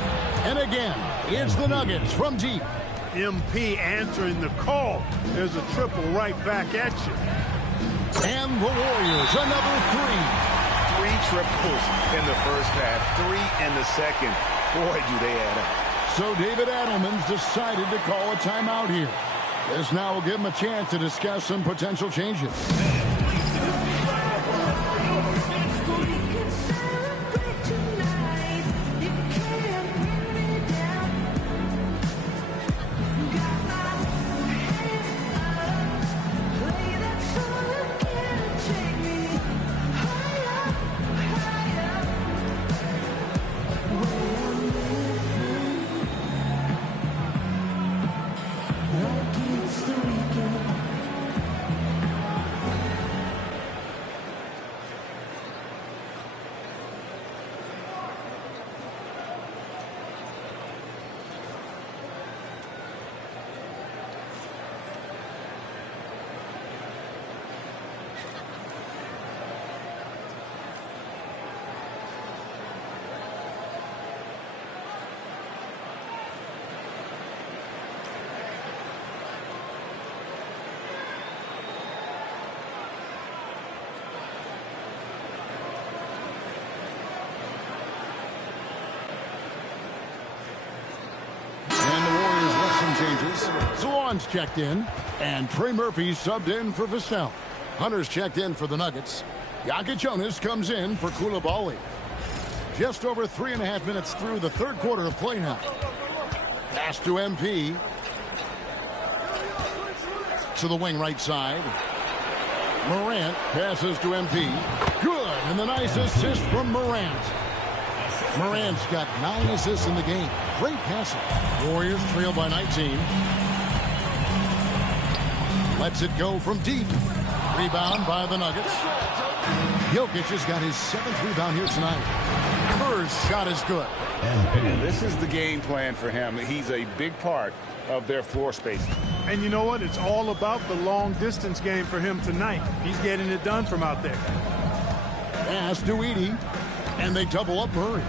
And again, it's the Nuggets from deep. MP answering the call. There's a triple right back at you. And the Warriors, another 3. 3 triples in the first half, 3 in the second. Boy, do they add up. So David Adelman's decided to call a timeout here. This now will give him a chance to discuss some potential changes. Nuggets. Zawan's checked in, and Trey Murphy subbed in for Vassell. Hunter's checked in for the Nuggets. Jonas comes in for Coulibaly. Just over 3.5 minutes through the third quarter of play now. Pass to MP. To the wing right side. Morant passes to MP. Good, and the nice assist from Morant. Morant's got 9 assists in the game. Great passing. Warriors trail by 19. Lets it go from deep. Rebound by the Nuggets. Jokic has got his 7th rebound here tonight. Kerr's shot is good. And this is the game plan for him. He's a big part of their floor spacing. And you know what? It's all about the long-distance game for him tonight. He's getting it done from out there. Pass to Edey, and they double up Murray.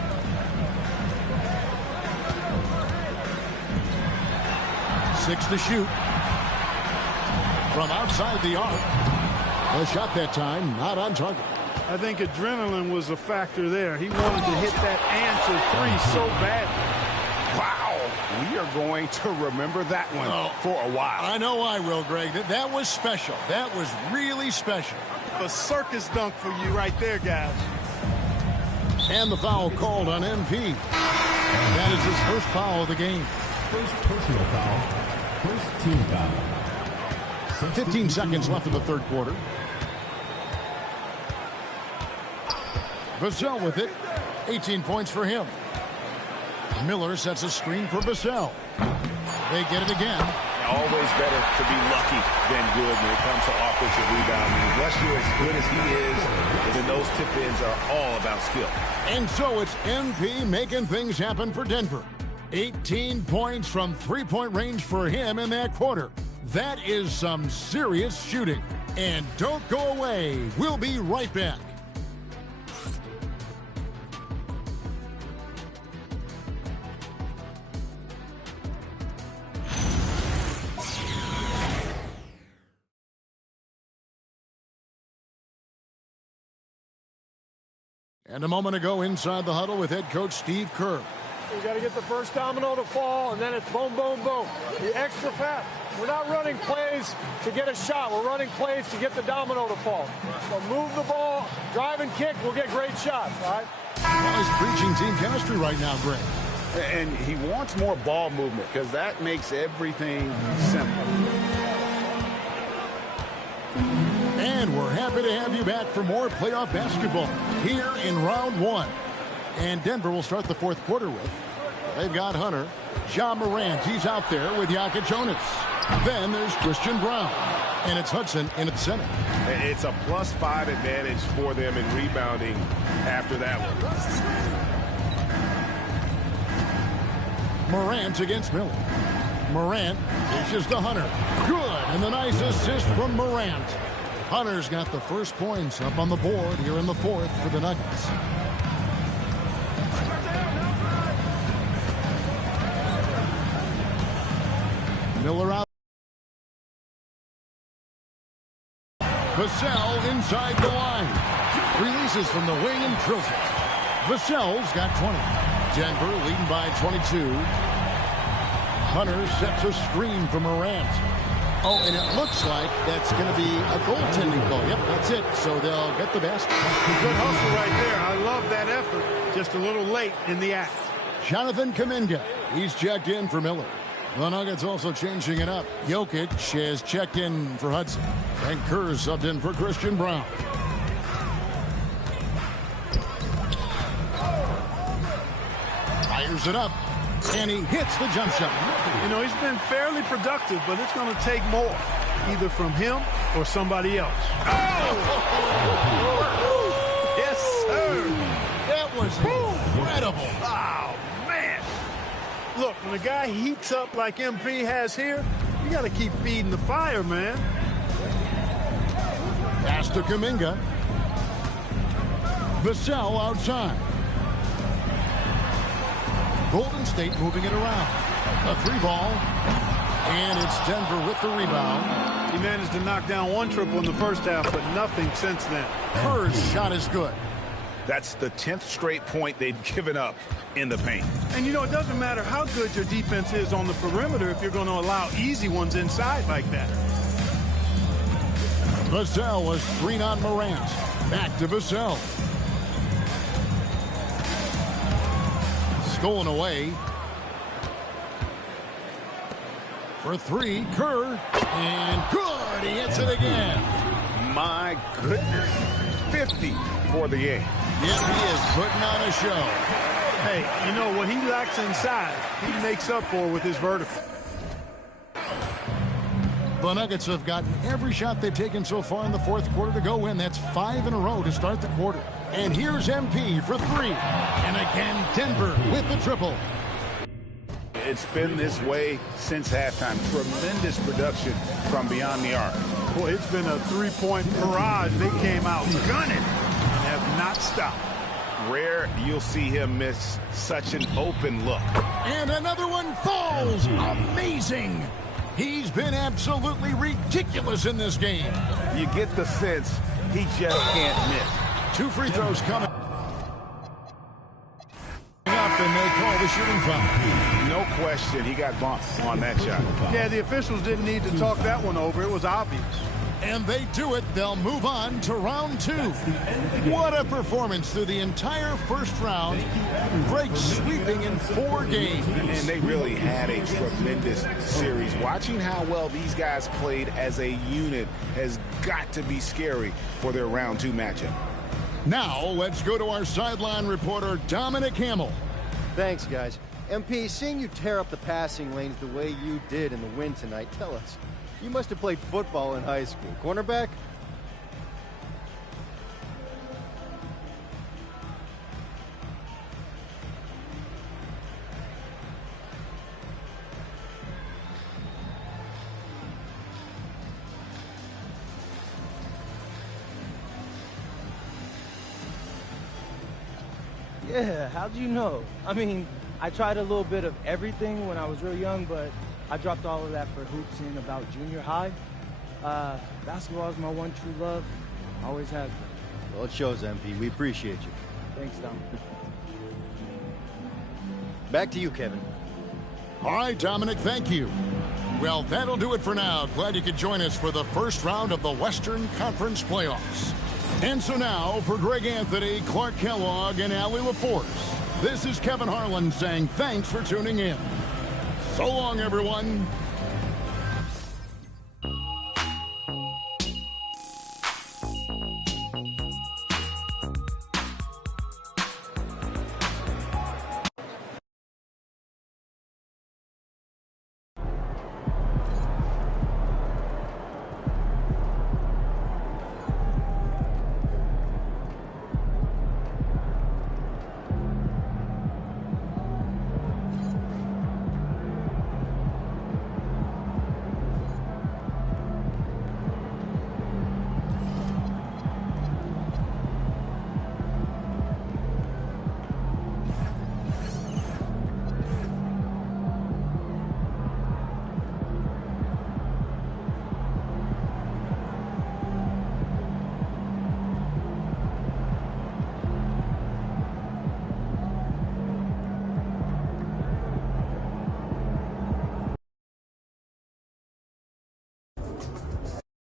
Six to shoot. From outside the arc. A shot that time, not on target. I think adrenaline was a factor there. He wanted to hit that answer three so bad. Wow, we are going to remember that one for a while. I know I will, Greg. That was special. That was really special. A circus dunk for you right there, guys. And the foul called on MP. That is his first foul of the game. First personal foul. First team foul. 15 seconds left in the third quarter. Vassell with it. 18 points for him. Miller sets a screen for Vassell. They get it again. Always better to be lucky than good when it comes to offensive rebounding. Unless you're as good as he is, then those tip-ins are all about skill. And so it's MP making things happen for Denver. 18 points from three-point range for him in that quarter. That is some serious shooting. And don't go away. We'll be right back. And a moment ago inside the huddle with head coach Steve Kerr. We got to get the first domino to fall, and then it's boom, boom, boom. The extra pass. We're not running plays to get a shot. We're running plays to get the domino to fall. So move the ball, drive and kick, we'll get great shots, all right? Well, he's preaching team chemistry right now, Greg. And he wants more ball movement because that makes everything simple. And we're happy to have you back for more playoff basketball here in round one. And Denver will start the fourth quarter with. They've got Hunter. John Morant, he's out there with Jonas. Then there's Christian Brown. And it's Hudson in at center. It's a +5 advantage for them in rebounding after that one. Morant against Miller. Morant dishes to Hunter. Good. And the nice assist from Morant. Hunter's got the first points up on the board here in the fourth for the Nuggets. Miller out. Vassell inside the line. Releases from the wing and drills it. Vassell's got 20. Denver leading by 22. Hunter sets a screen for Morant. Oh, and it looks like that's going to be a goaltending call. Yep, that's it. So they'll get the basket. Good hustle right there. I love that effort. Just a little late in the act. Jonathan Kuminga. He's checked in for Miller. The Nuggets also changing it up. Jokic has checked in for Hudson. And Kerr subbed in for Christian Brown. Fires it up. And he hits the jump shot. You know, he's been fairly productive, but it's going to take more, either from him or somebody else. Oh! Yes, sir. That was incredible. Oh, man. Look, when a guy heats up like MP has here, you got to keep feeding the fire, man. Pass to Kuminga. Vassell outside. Golden State moving it around. A three ball. And it's Denver with the rebound. He managed to knock down one triple in the first half, but nothing since then. Kerr's shot is good. That's the 10th straight point they've given up in the paint. And, you know, it doesn't matter how good your defense is on the perimeter if you're going to allow easy ones inside like that. Vassell was screen on Morant. Back to Vassell. Stolen away. For three, Kerr. And good, he hits it again. My goodness. 50 for the game. Yes, he is putting on a show. Hey, you know, what he lacks inside, he makes up for with his vertical. The Nuggets have gotten every shot they've taken so far in the fourth quarter to go in. That's 5 in a row to start the quarter. And here's MP for three. And again, Denver with the triple. It's been this way since halftime. Tremendous production from beyond the arc. Boy, it's been a three-point barrage. They came out gunning and have not stopped. Rare you'll see him miss such an open look. And another one falls. Amazing. He's been absolutely ridiculous in this game. You get the sense he just can't miss. 2 free throws coming up, and they call the shooting foul. No question, he got bumped on that shot. Yeah, the officials didn't need to talk that one over. It was obvious. And they do it. They'll move on to round 2. What a performance through the entire first round. Breaks sweeping in 4 games. And they really had a tremendous series. Watching how well these guys played as a unit has got to be scary for their round 2 matchup. Now, let's go to our sideline reporter, Dominic Hamill. Thanks, guys. MP, seeing you tear up the passing lanes the way you did in the win tonight, tell us. You must have played football in high school. Cornerback? Yeah, how'd you know? I mean, I tried a little bit of everything when I was real young, but I dropped all of that for hoops in about junior high. Basketball is my one true love. Always has been. Well, it shows, MP. We appreciate you. Thanks, Dom. Back to you, Kevin. All right, Dominic, thank you. Well, that'll do it for now. Glad you could join us for the first round of the Western Conference Playoffs. And so now, for Greg Anthony, Clark Kellogg, and Allie LaForce, this is Kevin Harlan saying thanks for tuning in. So long, everyone.